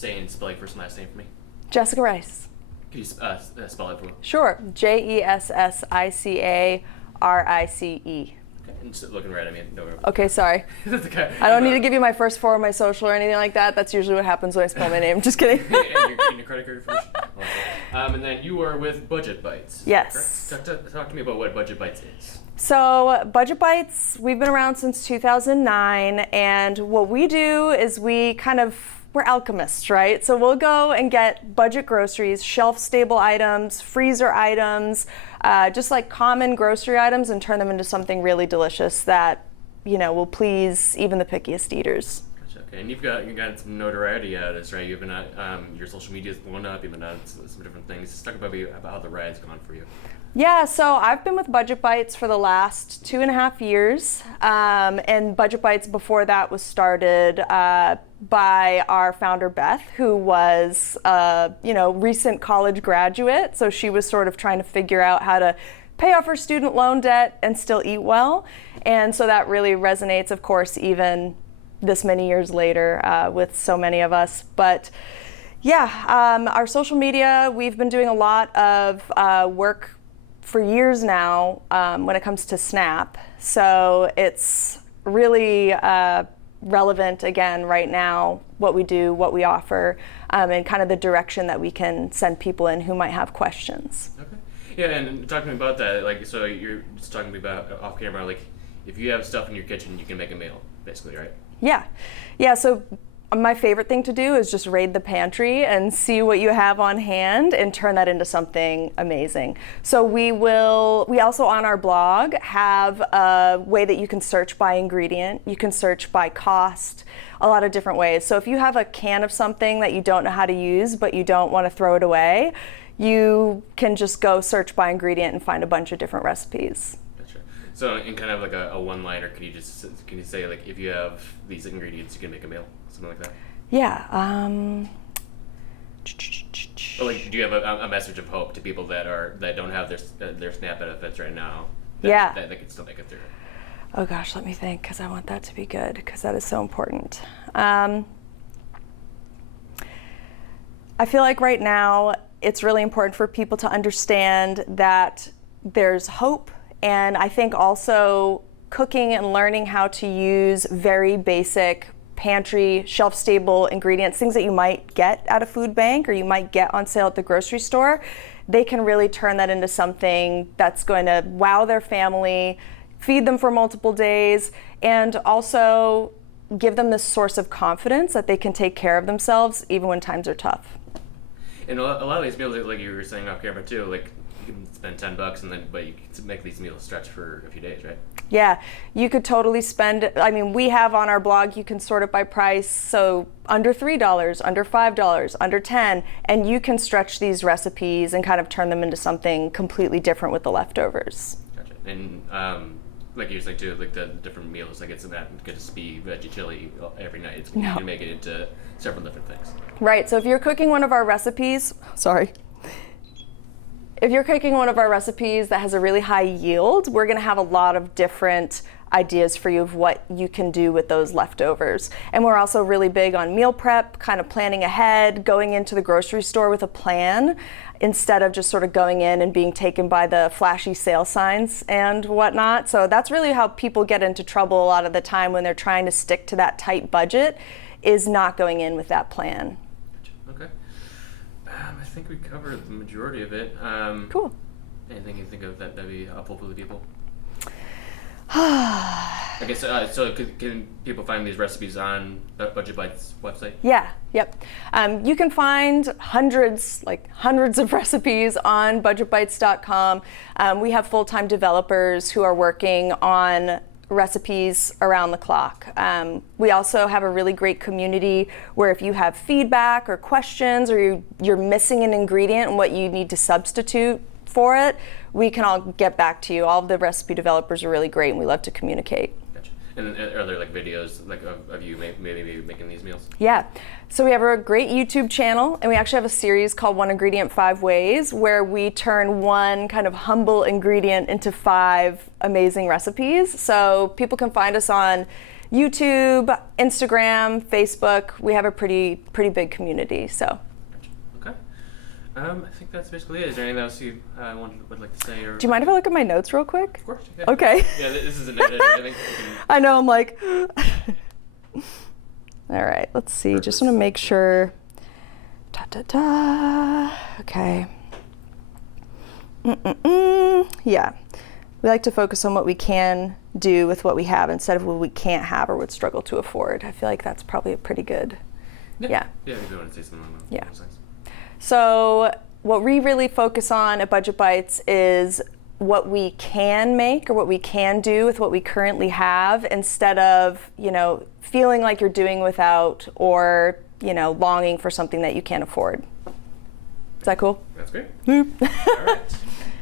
say and spell your first and last name for me? Jessica Rice. Could you spell it for me? Sure. Jessicarice. Okay. And just looking right at me. No, Okay, sorry. That's okay. I don't need to give you my first four of my social or anything like that. That's usually what happens when I spell my name. Just kidding. And your credit card information. And then you are with Budget Bytes. Yes. Talk to me about what Budget Bytes is. So Budget Bytes, we've been around since 2009, and what we do is we're alchemists, right? So we'll go and get budget groceries, shelf-stable items, freezer items, just like common grocery items, and turn them into something really delicious that, will please even the pickiest eaters. Gotcha. Okay, and you've got some notoriety out of this, right? You've been your social media's blown up. You've been on some different things. Just talk about how the ride's gone for you. Yeah, so I've been with Budget Bytes for the last 2.5 years, and Budget Bytes before that was started by our founder Beth, who was recent college graduate. So she was sort of trying to figure out how to pay off her student loan debt and still eat well, and so that really resonates, of course, even this many years later with so many of us. But yeah, our social media, we've been doing a lot of work for years now when it comes to SNAP. So it's really relevant again right now, what we do, what we offer, and kind of the direction that we can send people in who might have questions. Okay. Yeah, and talking about that, so you're just talking about off camera, if you have stuff in your kitchen, you can make a meal, basically, right? Yeah. So my favorite thing to do is just raid the pantry and see what you have on hand and turn that into something amazing. So we also on our blog have a way that you can search by ingredient, you can search by cost, a lot of different ways. So if you have a can of something that you don't know how to use but you don't want to throw it away, you can just go search by ingredient and find a bunch of different recipes. So in kind of like a one-liner, can you say if you have these ingredients, you can make a meal, something like that? Yeah. Or do you have a message of hope to people that don't have their SNAP benefits right now? That they can still make it through. Oh gosh, let me think, because I want that to be good, because that is so important. I feel like right now it's really important for people to understand that there's hope. And I think also cooking and learning how to use very basic pantry, shelf-stable ingredients, things that you might get at a food bank or you might get on sale at the grocery store, they can really turn that into something that's going to wow their family, feed them for multiple days, and also give them this source of confidence that they can take care of themselves even when times are tough. And a lot of these meals, like you were saying off camera too, you can spend $10 but you can make these meals stretch for a few days, right? Yeah, you could totally spend, we have on our blog, you can sort it by price, so under $3, under $5, under $10, and you can stretch these recipes and kind of turn them into something completely different with the leftovers. Gotcha. And like you were saying too, the different meals, it's not going to be veggie chili every night. You can make it into several different things. Right, so if you're cooking one of our recipes, if you're cooking one of our recipes that has a really high yield, we're gonna have a lot of different ideas for you of what you can do with those leftovers. And we're also really big on meal prep, kind of planning ahead, going into the grocery store with a plan, instead of just sort of going in and being taken by the flashy sale signs and whatnot. So that's really how people get into trouble a lot of the time when they're trying to stick to that tight budget, is not going in with that plan. Okay. I think we covered the majority of it. Cool. Anything you think of that'd be helpful for the people? Okay, so can people find these recipes on Budget Bytes website? Yeah, yep. You can find hundreds of recipes on budgetbytes.com. We have full-time developers who are working on recipes around the clock. We also have a really great community where if you have feedback or questions, or you're missing an ingredient and what you need to substitute for it, we can all get back to you. All of the recipe developers are really great, and we love to communicate. Gotcha. And are there videos of you maybe making these meals? Yeah. So we have a great YouTube channel, and we actually have a series called 1 Ingredient 5 Ways, where we turn one kind of humble ingredient into 5 amazing recipes. So people can find us on YouTube, Instagram, Facebook. We have a pretty big community. So. Okay. I think that's basically it. Is there anything else you would like to say? Or Do you mind if I look at my notes real quick? Of course. Yeah. Okay. Yeah, this is a note or anything. I know, I'm like, all right, let's see. Just want to make sure. Okay. Yeah. We like to focus on what we can do with what we have instead of what we can't have or would struggle to afford. I feel like that's probably a pretty good, yeah. Yeah, if you want to say something along Yeah. those lines. So what we really focus on at Budget Bytes is what we can make or what we can do with what we currently have instead of, feeling like you're doing without or, longing for something that you can't afford. Is that cool? That's great. All right.